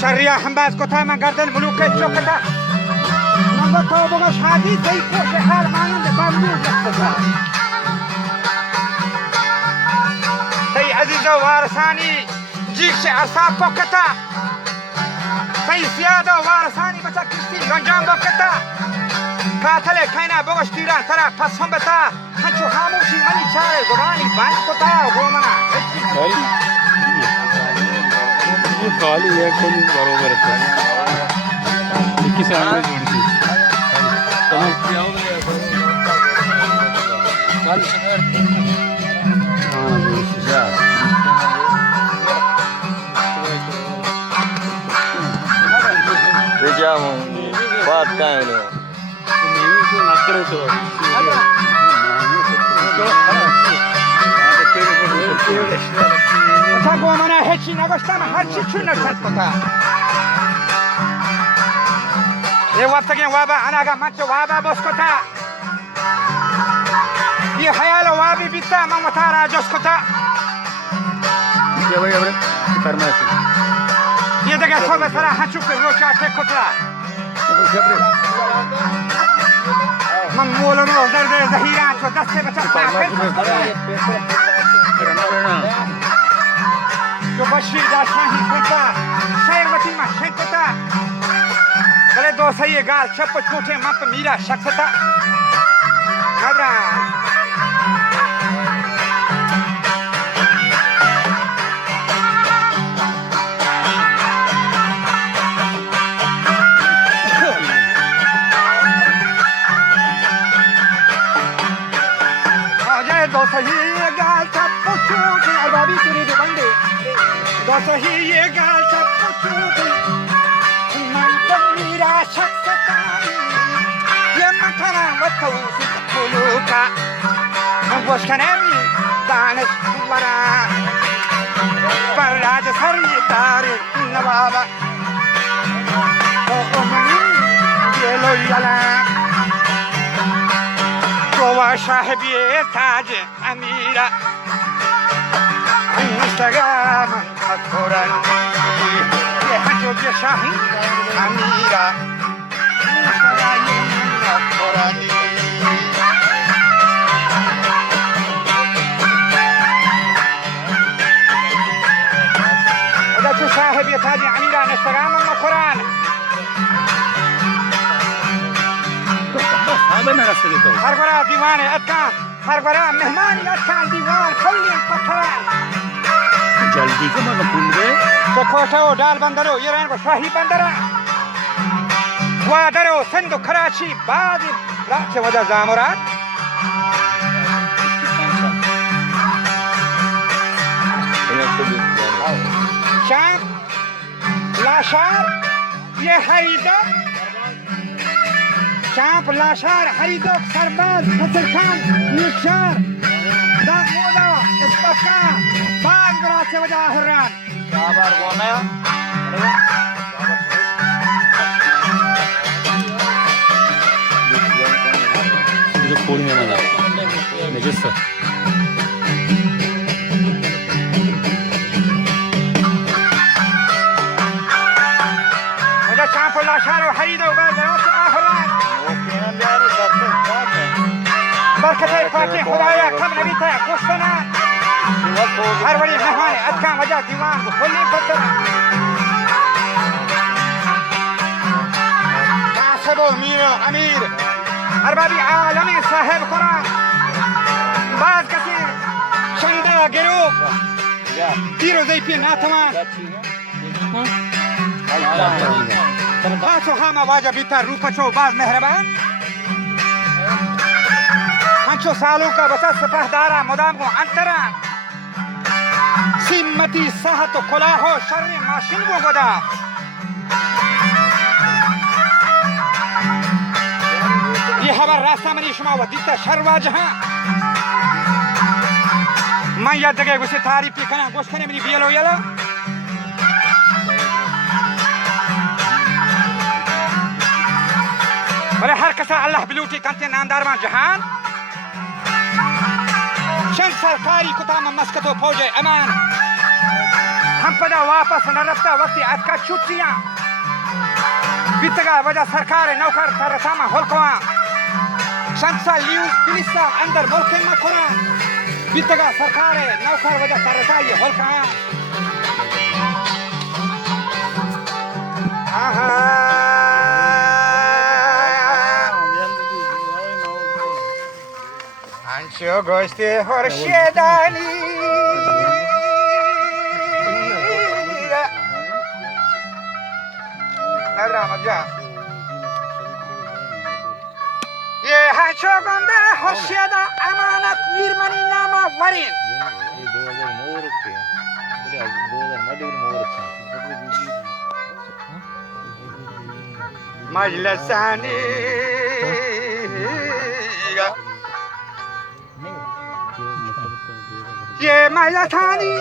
شریا همباز کتا من گردن ملوک چوکتا من با تو بگا شادی تی کوش حال مانند بامبو لکتا تی عزیز و وارثانی جیکش ارسا پوکتا تی سیاد و وارثانی بچا کشتی گنجام بکتا قاتل کینا بگوش تیران ترا پس هم بتا هنچو خاموشی منی چاره گرانی بند کتا و گومنا ये खाली है कोई बरोबर है इक्की से आने जोड़ी थी समझ क्या हो गया कल हाँ जा ले जाऊँ बात क्या है ना नहीं तो नाकरे तो अच्छा गोमना हेची नगोस्ता में हर चीज चुनर सत पता ये वक्त के वाबा अनागा मच्चो वाबा बस्कोता ये ख्यालो वाबी बिता ममतारा जोस्कोता ये भाई अपने फरमाइश ये देखा सब सारा हंचू के रोचा टेकोता मम्मोलो नो दर्द जहीरा तो दस्ते बचा जो बशीर दा शाही कोता शेरवती मा शेकोता गले दो सही गाल छप छोटे मत मीरा शख्सता नदरा दो सही गाल छप छोटे अरबाबी तेरे दे बंदे दो सही ये गाल छप छोटे मन तो मीरा शख्सता ये मखना वतो सिकुलुका वश कनेमी दानिश वरा पर राज सरी तारे नवाबा तो उमनी ये लो यला गोवा साहिब ये ताज अमीरा इंस्टाग्राम अखोरन ये हंचो के शाही अमीरा इंस्टाग्राम अखोरन उधर जो साहिब ये ताज अमीरा इंस्टाग्राम अखोरन हर बड़ा दीवान अटका हर बड़ा मेहमान अटका दीवान खोलिए पत्थर जल्दी को मत भूल तो कोठो डाल बंदरो ये रहने को शाही बंदरा वादरो सिंधु कराची बाद रात से वजह जामुरात शाम लाशार ये हैदर شعب لاشار حريدوك سرباز فسرخان نيشار داق مودا اسبكا باز براسي وجه هران شابار قومي मुझे फोन में ना नजस्सा وجه شعب لاشار وحريدوك باز براسي هران بركة فاتح خدايا كم نبيتها كوشتنا هر ولي مهاني أتكام وجه ديوان بكلين فترة كاسبو ميرو أمير أربابي عالمي صاحب قرآن باز كثير شندا گروه تيرو زي پي ناتمان باسو هاما واجه بیتا روپا چو باز مهربان हंचो सालों का बसा सपहदारा मुदाम को अंतरा सिमती सह तो खुला हो शर्री माशिन को गदा ये हवर रास्ता मनी शुमा वदीता शर्वा जहां मैं याद जगह गुस्से थारी पी कना गोश्त ने मेरी बियलो यला भले हर कसा अल्लाह बिलूटी कंते नामदार मा जहान چند سرکاری کتام مسکت و فوج امان हम पदा वापस न रफ्ता वक्ती आज का छुट्टियां बीतगा वजह सरकार नौकर तरसामा होलकवा शंसा न्यूज पुलिसा अंदर मुल्क में खुना बीतगा सरकार नौकर वजह तरसा ये होलका अंशो गोस्ते हर्षदानी ये है शोगंदा होशियादा अमानत निर्मनी नामा वरीन मजलसानी ये मजलसानी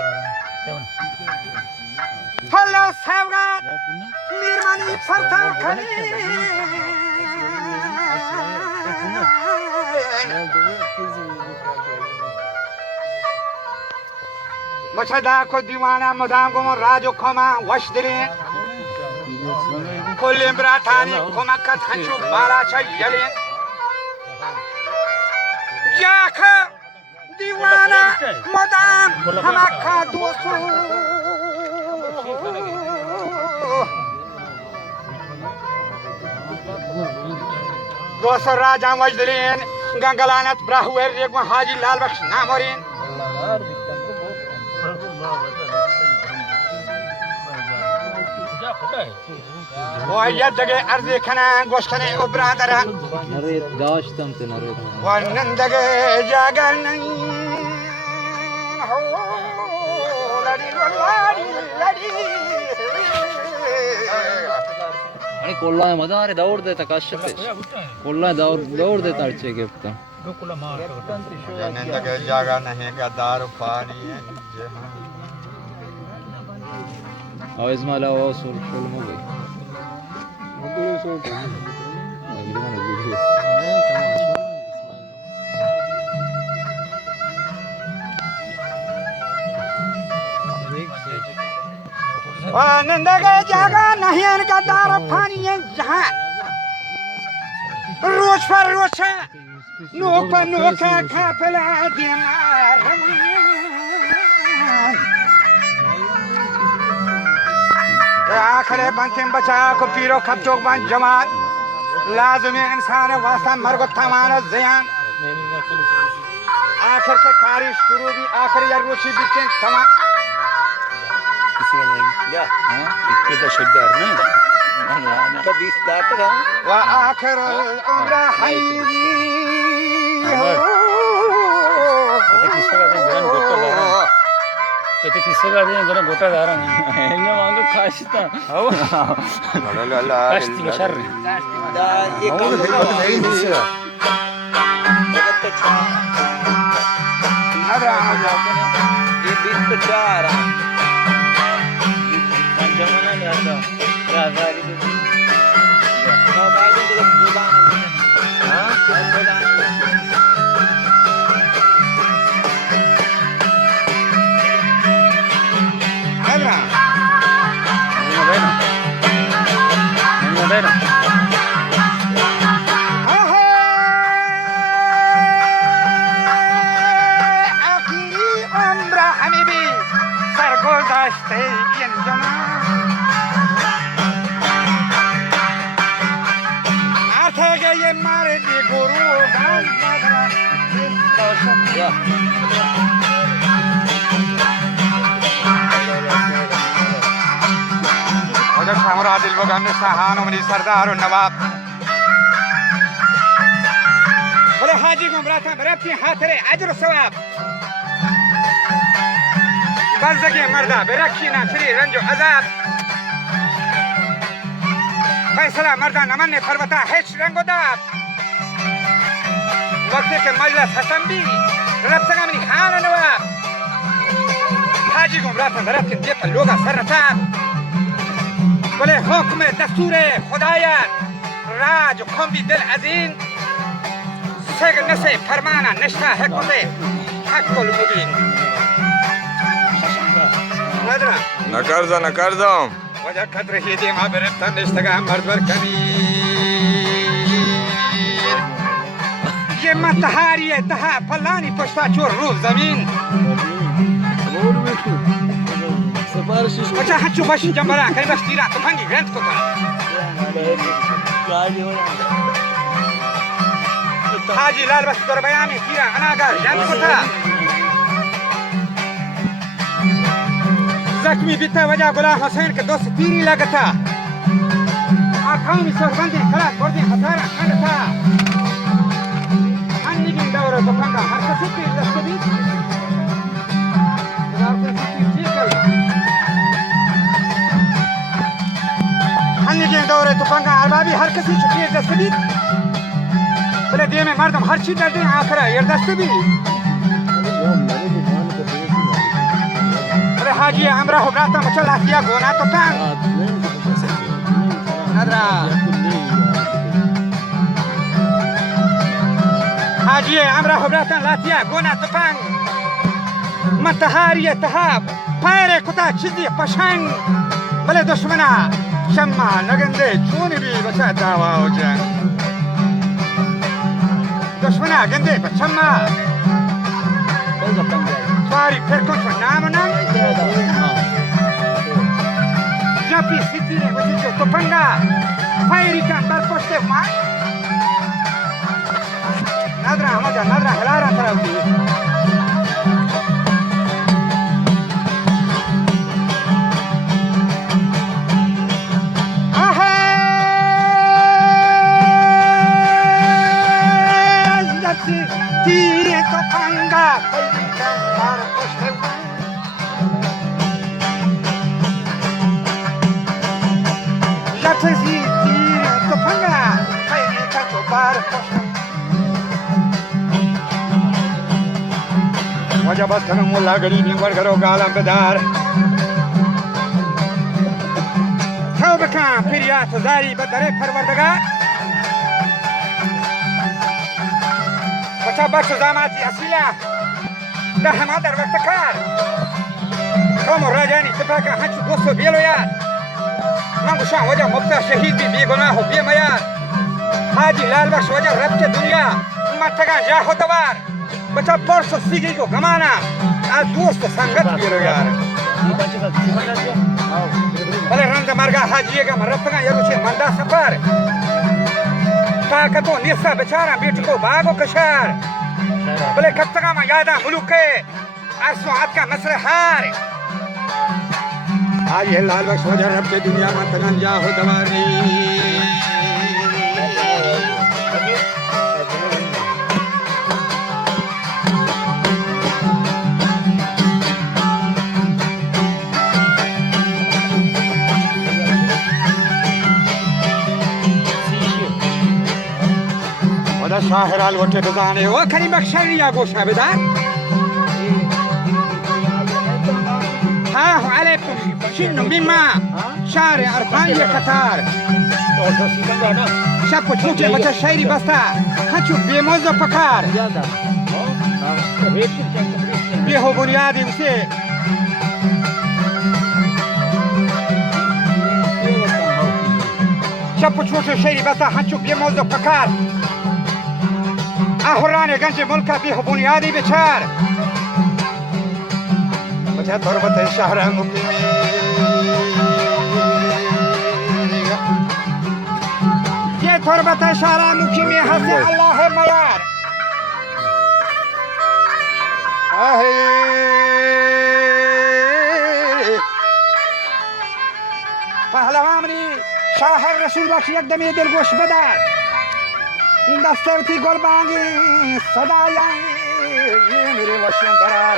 फलो सवगात निर्माणी फरता खनी मछदा को दीवाना मदाम को राजो खमा वशदरे कोलिम्ब्रा थानी खमा का थांचो बारा चाहिए जाख दीवाना मदाम हमारा दोस्तों दोसर राजा वजदरीन गंगलानत ब्राहुएर रेगमा हाजी लाल बख्श नामोरीन वो ये जगह अर्ज़ खना गोश्तने उब्रादरा नरे दाश्तम ते नरे वनंदगे जागर नहीं हो लड़ी लड़ी आणि कोल्ला मदारे दौड़ देता काश्यप कोल्ला दौड़ देता अर्चे गिफ्ट वनंदगे जागर नहीं का दारू पानी है आवाज माला वो सुर शुल मो गई वनंदगे जागर नहीं का दारू पानी है जहाँ रोज पर रोज नोका खापला देना आखिर बंतिम बचा को पीरो खपचोक बन जवान लाजमी इंसान वास्ता मरगो तमान ज़यान आखिर के कारी शुरू भी आखिर यार रोची बिचें तमा क्या इतने तो शब्दार ना तो 20 दांत का वा आखिर उम्र hayri ते किसका दे जरा गोटा दारा ने मांगो खासता हो ला ला कास्ती शर दा ये काम अरे ये 20 पे 4 पंचमना ने आता राजारी तो बाजू तो दुकान हां दुकान Bueno. आखिरी उम्र हमें भी सरगोज़ाश्ते यंजना आथे गए ये मारे दी गुरु गान मदरा उधर सामरा दिल बगान सहानो मनी सरदार और नवाब बोले हाजी गुमराता बरती हाथरे अजर सवाब बज़गे मर्दा बेरखीना फ्री रंजो अजाब फैसला मर्दा नमन ने फरवता हेच रंगो दाब वक्त के मजलिस हसन भी रफ्तगा मनी खान नवाब हाजी गुमराता बरती जेत लोगा सरताब बोले हुक्म दस्तूर खुदायत राज खुम्बी दिल अजीन सग नसे फरमाना नशा है कुते الحق المبين ندرة نکردم وجه قدره ديما برفتن اشتغى مرد بركمين ये मतहारी है तहा फलानी पछता चोर रूल जमीन अच्छा हच्चू बशी जंबरा करे बस तीरा तो भंगी ग्रंथ को कर हाजी लाल बस कर बयान में तीरा अनागर ग्रंथ को था जख्मी बिता वजह गुलाम हुसैन के दोस्त तीरी लगा था आंखों में सोहबंदी खलास कर दी हथारा खंड था دورة تفنga harka sikki dastabi harka sikki sikal hannigen dowra tufanga arbabi harka sikki dastabi bale deme mardam har chi darde akhira yer dastabi bale haji amra hobrata machala kiya gona to tang nadra حاجی امرا حبراتن لاتیا گونا تفنگ متهاری تهاب پیر کتا چیزی پشنگ بله دشمنا شما نگنده چونی بی بچه داوا و جنگ دشمنا گنده بچما تواری پر کن تو نام و نام جاپی سیتیره وزی جو تفنگا پیری کن بر پشت ماش نادرا همجا نادرا هلارا طرف دی تیره تو پنگا بار پشت جبسی تیره تو پنگا تو بار پشت وجبت کنم والله قریبی ورگرو گالم بدار تو بکن پریات زاری بدره پروردگار بچه بخش زاماتی اصیله ده همه در وقت کار تو مراجعانی تفاکه هنچو دوستو بیلو یاد من گوشم وجه مبتا شهید بی گناه و بی میاد حاجی لال بخش وجه ربط دنیا منتگان جاه و دوار بچه پرس سیگی کو گمانا از دوست سنگت بیرو یار بله رنز مرگا حاجیه گم رفتگان یروچه منده سفر طاقتو نیستا بچارا بیٹی کو باغو کشار بله کبتگا ما یادا ملوکه ارسو عد کا مصر حار آج ہے لال بخش وجہ رب کے دنیا منتگان جاہو دواری شاهر الوته بزانه و کریم بخشری یا گوشه بدار ها علیکم شنو مما شهر ارفانی قطار شب پوچه بچه شهری بسته هنچو بیموز و پکار بیهو بنیادی وسه شب پوچه شهری بسته هنچو بیموز و پکار احران گنج ملک بی بنیادی بچار بچه تربت شهر مقیمی یہ تربت شهر مقیمی حسی اللہ میار پهلوانی شاهر رسول بخش یک دمی دلگوش بدار این دستوتی گل بانگی صدای یہ میرے وشن درار